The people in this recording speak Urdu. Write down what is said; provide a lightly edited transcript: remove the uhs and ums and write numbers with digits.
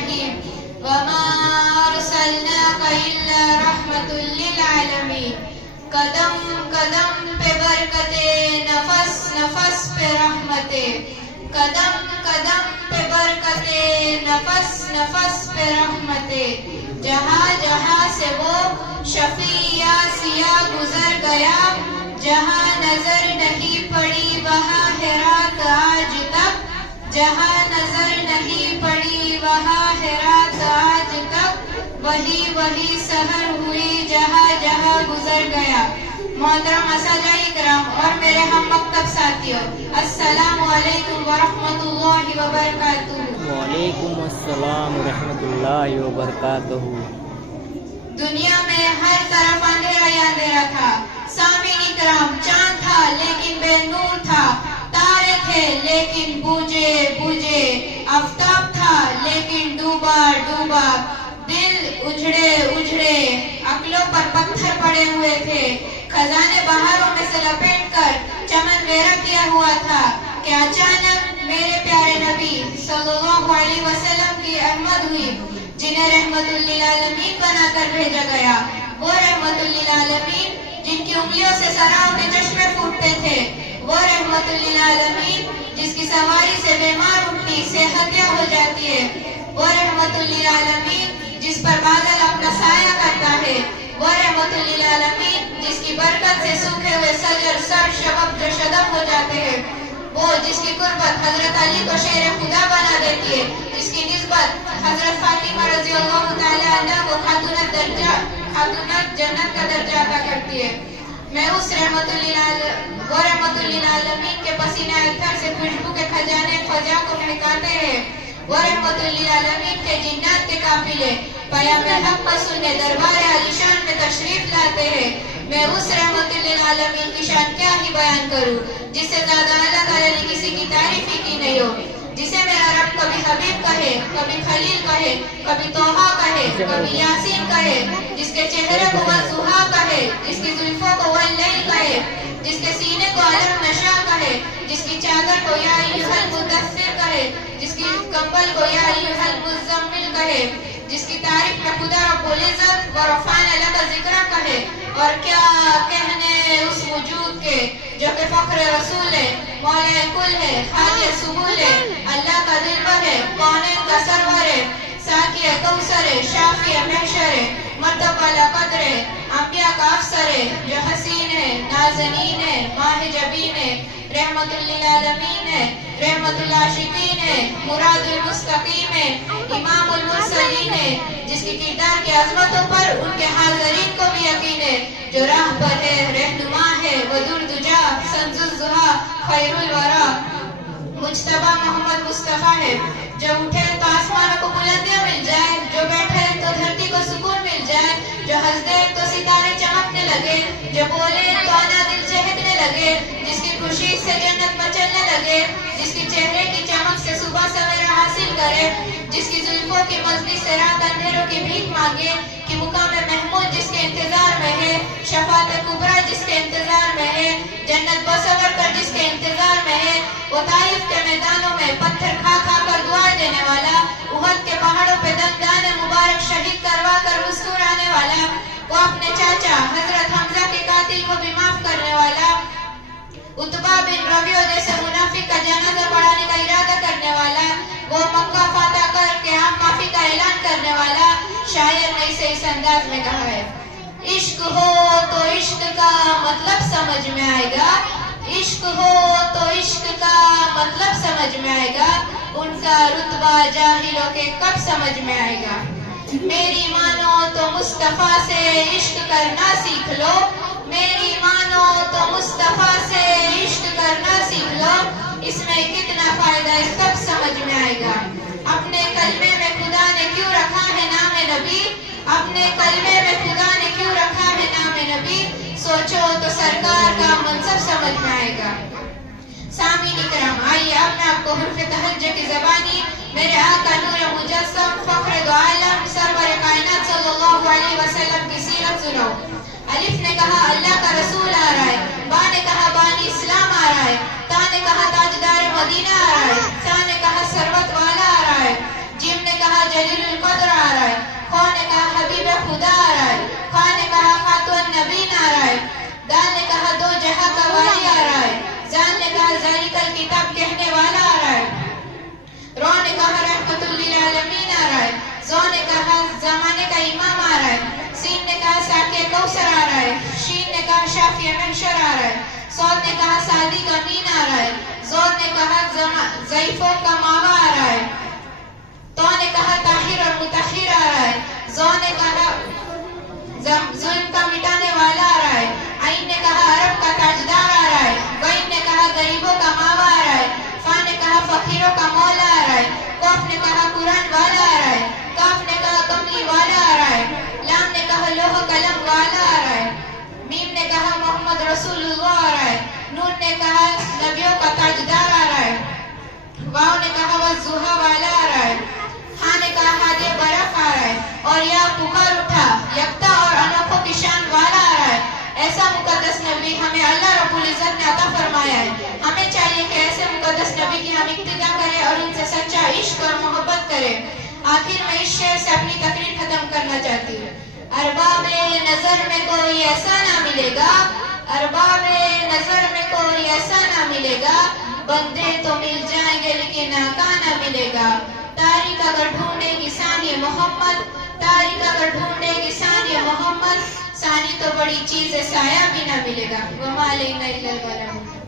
الرحیم وما ارسلناک الا رحمۃ للعالمین۔ قدم قدم پہ برکتے، نفس نفس پہ رحمتے، قدم قدم پہ برکتے، نفس نفس پہ رحمتے۔ جہاں جہاں سے وہ شفیع سیا گزر گیا، جہاں نظر نہیں پڑی وہاں ہے رات آج تک، جہاں نظر نہیں پڑی وہاں ہے رات آج تک، وہی وہی سحر ہوئی جہاں جہاں گزر گیا۔ محترم اساتذہ کرام اور میرے ہم مکتب ساتھیوں، السلام علیکم ورحمۃ اللہ وبرکاتہ۔ وعلیکم السلام ورحمۃ اللہ وبرکاتہ۔ دنیا میں ہر طرف اندھیرا ہی اندھیرا تھا۔ سامعین کرام، چاند تھا لیکن بے نور تھا، تارے تھے لیکن بوجھے بوجھے، آفتاب تھا لیکن ڈوبا ڈوبا، دل اجڑے اجڑے، عقلوں پر پتھر پڑے ہوئے تھے، خزانے بہاروں میں سے لپیٹ کر چمن ویرا کیا ہوا تھا کہ اچانک میرے پیارے نبی صلی اللہ علیہ وسلم کی آمد ہوئی، جنہیں رحمت للعالمین بنا کر بھیجا گیا۔ وہ رحمت للعالمین جن کی انگلیوں سے سراؤں کے چشمے پھوٹتے تھے، وہ رحمت للعالمین جس کی سواری سے بیمار اٹھتی صحتیاب ہو جاتی ہے، وہ رحمت للعالمین جس پر بادل اپنا سایہ کرتا ہے، وہ رحمت للعالمین جس کی برکت سے سوکھے ہوئے شجر سر شباب جو شدب ہو جاتے ہیں، وہ جس کی قربت حضرت علی کو شیر خدا بنا دیتی ہے، جس کی نسبت حضرت فاطمہ رضی اللہ تعالی عنہ کو خاتون جنت کا درجہ عطا کرتی ہے۔ میں اس رحمت للعالمین کے پسینہ اطہر سے خوشبو کے خزانے خزاں کو مہکاتے ہیں، وہ رحمت للعالمین کے جنات کے قافلے پیام حق کو سننے دربار عالیشان میں تشریف لاتے ہیں۔ میں اس رحمت للعالمین کی شان کیا ہی بیان کروں جس سے زیادہ اللہ تعالیٰ نے کسی کی تعریف ہی کی نہیں ہو، جسے میرا رب کبھی حبیب کہے، کبھی خلیل کہے، کبھی توحا کہے، کبھی یاسین کہے، جس کے چہرے کو والضحیٰ کہے، جس کی زلفوں کو واللیل کہے، جس کے سینے کو علم نشا کہے، جس کی چادر کو یا ایھا المدثر کہے، جس کی کمبل کو یا ایھا المزمل کہے، جس کی تعریف میں خدا رب العزت و رفعنا لک ذکر کہے، اور کیا کہنے اس وجود کے جو کہ فخر رسول ہے، مولا کل ہے، خالی سبول ہے، اللہ کا دلبر ہے، کونین کا سرور ہے، ساقی کوثر ہے، شافی محشر ہے، مرتبہ والا قدر ہے، انبیاء کا افسر ہے، جو حسین ہے، نازنین ہے، ماہ جبین ہے، رحمت للعالمین ہے، رحمت العاشقین ہے، مراد المستقیم ہے، امام المرسلین ہے، جس کی کردار کی عظمتوں پر ان کے حاضرین کو بھی یقین ہے، جو راہ پر ہے، رہنما ہے، ودور دجا، سنز الزہا، خیر الورا، مجتبہ محمد مصطفیٰ ہے، جو اٹھے تو آسمانوں کو بلندیاں مل جائے، جو بیٹھے تو دھرتی کو سکون مل جائے، جو ہنس دے تو ستارے چمکنے لگے، جو بولے تو انادل چہکنے لگے، جس کی خوشی سے جنت مچلنے لگے، جس کی چہرے کی چمک سے صبح سویرا حاصل کرے، جس کی زلفوں کی مزدی سے رات اندھیروں کی بھیک مانگے، کہ مقام محمود جس کے انتظار میں ہے، شفاعت کبریٰ جس کے انتظار میں ہے، جنت بسور کر جس کے انتظار میں ہے، وہ طائف کے میدانوں میں پتھر کھا کھا کر دعائیں دینے والا، احد کے پہاڑوں پہ دندان مبارک شہید کروا کر مسکرانے والا، وہ اپنے چاچا حضرت حمزہ کے قاتل کو بھی معاف کرنے والا، عتبہ بن ربیعہ جیسے منافق کا جنازہ پڑھانے کا ارادہ کرنے والا، وہ مکہ فتح کر کے عام معافی کا اعلان کرنے والا، شاعر نے اسے اس انداز میں کہا ہے، عشق ہو تو عشق کا مطلب سمجھ میں آئے گا، عشق ہو تو عشق کا مطلب سمجھ میں آئے گا، ان کا رتبہ جاہلوں کے کب سمجھ میں آئے گا، میری مانو تو مصطفیٰ سے عشق کرنا سیکھ لو، میری مانو تو مصطفیٰ سے عشق کرنا سیکھ لو، اس میں کتنا فائدہ ہے کب سمجھ میں آئے گا، اپنے کلمے میں خدا نے کیوں رکھا ہے نام نبی، اپنے کلمے میں خدا نے کیوں رکھا ہے نام نبی، سوچو تو سرکار کا منصب سمجھ میں آئے گا۔ سامعین کرام، آئیے اب میں آپ کو حرف تہجہ کی زبانی میرے آقا نور مجسم فخر دو عالم سرور کائنات صلی اللہ علیہ وسلم کی سیرت سناؤ۔ الف نے کہا اللہ کا رسول آ رہا ہے، با نے کہا بانی اسلام آ رہا ہے، تا نے کہا تاجدار مدینہ آ رہا ہے، سا نے کہا ثروت والا آ رہا ہے، جیم نے کہا جلیل شافی محشر آ رہا ہے، صوت نے کہا سعدی کا مین آ رہا ہے، زود نے کہا ضعیفوں کا ماوا آ رہا ہے، تو نے کہا طاہر اور مطہر آ رہا ہے، زو نے کہا ظلم کا مٹانے والا آ رہا ہے، عین نے کہا عرب کا تاجدار آ رہا ہے، غین نے کہا غریبوں کا ماوا آ رہا ہے، فا نے کہا فقیروں کا مولا آ رہا ہے، قوف نے کہا قرآن والا آ رہا ہے، کاف نے کہا کملی والا آ رہا ہے، لام نے کہا لوح قلم والا آ رہا ہے، میم نے کہا محمد رسول اللہ آ رہا ہے، نون نے کہا نبیوں کا تاجدار آ رہا ہے، واو نے کہا والضحیٰ والا آ رہا ہے، ہاں نے کہا ہادی برف آ رہا ہے، اور یا پکار اٹھا یکتا اور انوکھوں کی شان والا آ رہا ہے۔ ایسا مقدس نبی ہمیں اللہ رب العزت نے عطا فرمایا ہے، ہمیں چاہیے کہ ایسے مقدس نبی کی ہم اقتداء کریں اور ان سے سچا عشق اور محبت کریں۔ آخر میں اس شعر سے اپنی تقریر ختم کرنا چاہتی ہوں۔ ارباب نظر میں کوئی ایسا نہ ملے گا، ارباب نظر میں کوئی ایسا نہ ملے گا، بندے تو مل جائیں گے لیکن آقا نہ ملے گا۔ تاریخ اگر ڈھونڈے گی ثانی محمد، تاریخ اگر ڈھونڈے گی ثانی محمد، ثانی تو بڑی چیز ہے سایہ بھی نہ ملے گا۔ وما علینا الا البلاغ۔